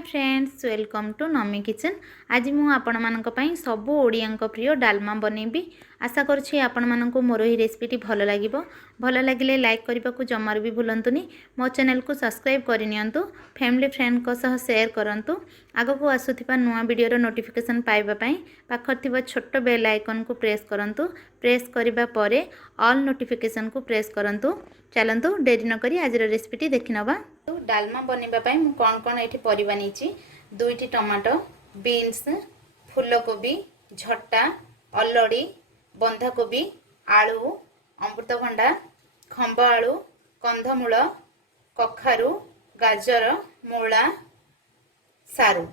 Hi friends, welcome to नमी kitchen. आज मु आपण मानक पई सबु ओडियांक प्रिय डालमा बनेबी। आशा करछि आपण मानकु मोर ही रेसिपीटी भल लागिबो। भल लागिले लाइक करबा को जमार भी भूलंतुनी। मो चैनल को सब्सक्राइब करि नियंतु, फैमिली फ्रेंड को सह शेयर करंतु। आगो को आसुथिबा नुवा वीडियो रो नोटिफिकेशन पाइबा पई पाखर थिबा छोट बेल आइकन को प्रेस करंतु। प्रेस करिबा परे ऑल नोटिफिकेशन को प्रेस करंतु। चलंतु डेरी न करी आज रो रेसिपीटी देखिनबा। तो डालमा बनेबा पई मु कोन कोन एठी परिबा नीची, 2टी टमाटो, बीन्स, फूलकोबी, झट्टा, अल्लड़ी, बंधाकोबी, आलू, अमृतभंडा, खंब आलू, कंधमूल, कखारु, गाजर, मूला, सारू।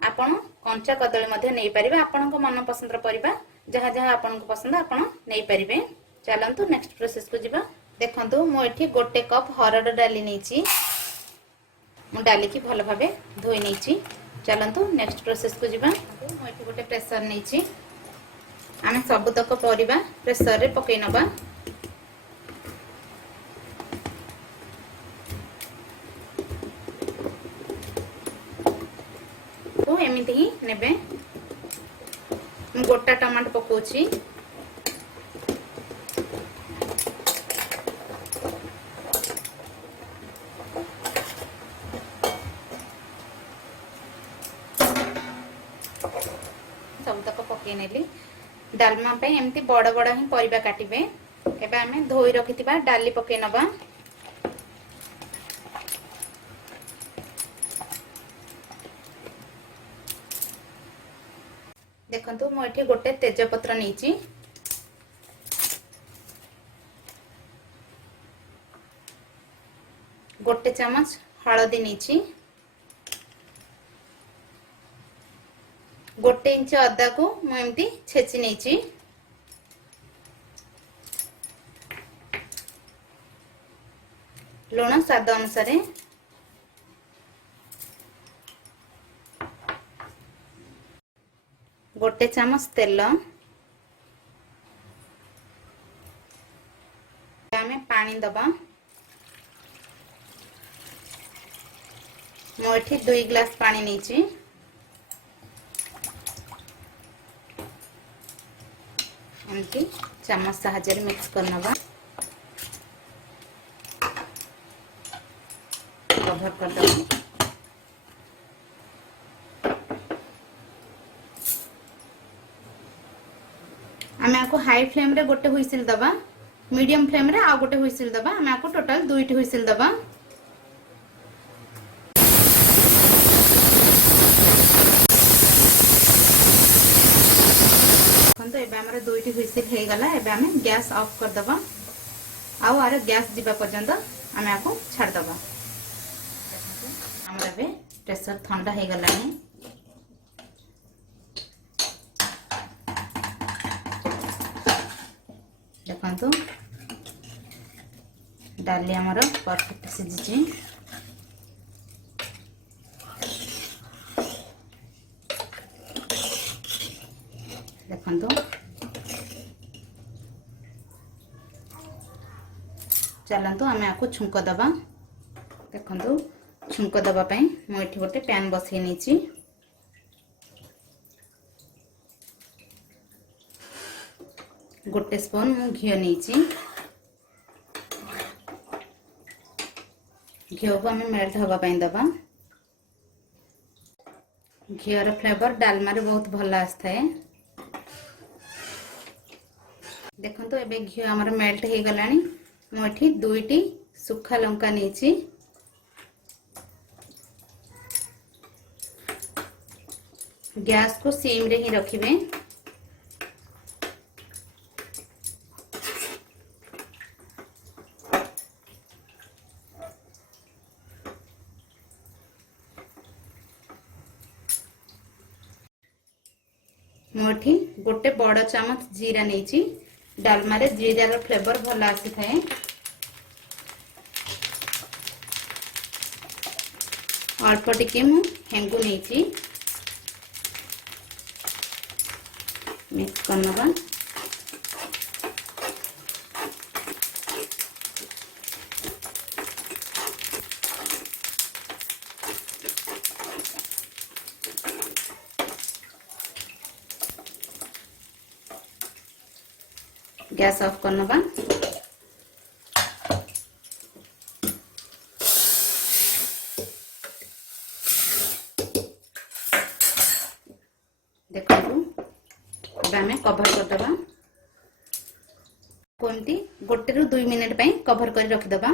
आपण कंचा कदली मध्ये नै परिबा। आपण को मन पसंद परिबा जहा जहा आपण को पसंद आपण नै परिबे। चलंतु नेक्स्ट प्रोसेस को जिबा। देखंतु मो एठी 1 कप हरड डाली नीची। मु डाली की भल भाबे धोई नीची। चलंतु नेक्स्ट प्रोसेस को जिबा। मु एठी गोटे प्रेशर नीची। आमे सब तक परिबा प्रेशर रे पकै नबा। तो एमिति ही नेबे। मु गोटा टमाटो पकोची। सब तक पकई नेली। डालमा पे एमती बड़ बड़ ही परिबा काटिबे। एबे आमे धोई रखिथिबा डाली पकई नबा। देखंतु मो एठी गोटे तेजपत्र नीची। गोटे चम्मच हळदी नीची। 1 इंच अदा को मु एमती छेची नेची। लूण स्वाद अनुसार। गोटे चम्मच तेल। आमे पानी दबा। मो एठी 2 ग्लास पानी नीची। एमती चम्मच साहाय्य मिक्स करनबा। कवर कर दबा। आमे आको हाई फ्लेम रे गोटे हुइसिल दबा। मीडियम फ्लेम रे आ गोटे हुइसिल दबा। आमे आको टोटल 2टी हुइसिल दबा। तो एबे हमर 2टी हुइसिल हे गला। एबे आमे गैस ऑफ कर दबा। आउ आरे गैस दिबा पर्यंत आमे आको छाड़ दबा। हमर एबे प्रेशर ठंडा हे गलानी। देखंतु डाली हमर परफेक्ट सिझिची। देखंतु चलंतु आमे आको छुंक दबा। देखंतु छुंक दबा पई मो एठी गोटे पैन बसै नीची। गोटे स्पून मु घी नीची। घी को आमे मेल्ट हवा पई दबा। घी रो फ्लेवर डालमा रे बहुत भल आस्थाय। देखंतु एबे घी हमर मेल्ट हे गलानी। मु एठी 2टी सुखा लंका नीची। गैस को सिम रे ही रखिबे। मोठी गोटे बड़ चम्मच जीरा नीची। डालमा रे जीरा रो फ्लेवर भल आसी थाए। अल्प टिके मु हेंगु नीची। मिक्स करनबा। गैस ऑफ करनबा। देखो आम कभर करदबा कोमती 1 ରୁ 2 मिनिट पई कभर कर रखिदबा।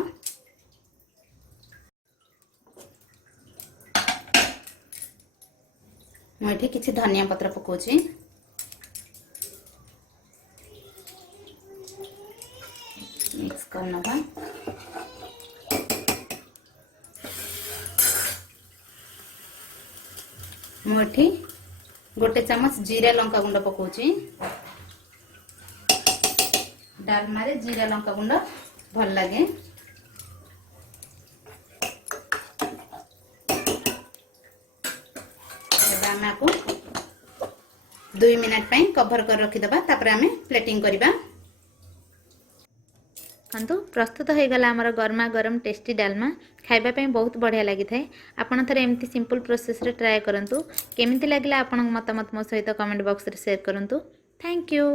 मुझे किसी धनिया पत्र पकाउची। मिक्स करनबा। मुठी 1 चम्मच जीरा लंका गुंड पकाउची। डालमा रे जीरा लंका गुंड भल लागे। आम 2 मिनिट पई कवर कर रखिदबा। तापर आम प्लेटिंग करबा। कंतु प्रस्तुत हो गला आमर गरमा गरम टेस्टी डालमा। खाइबा बहुत बढ़िया लगी थाए। आपण थरे एमती सिंपल प्रोसेस रे ट्राए करंतु। केमिति लागला आपण मतामत मो सहित कमेंट बॉक्स रे शेयर करंतु। Thank you.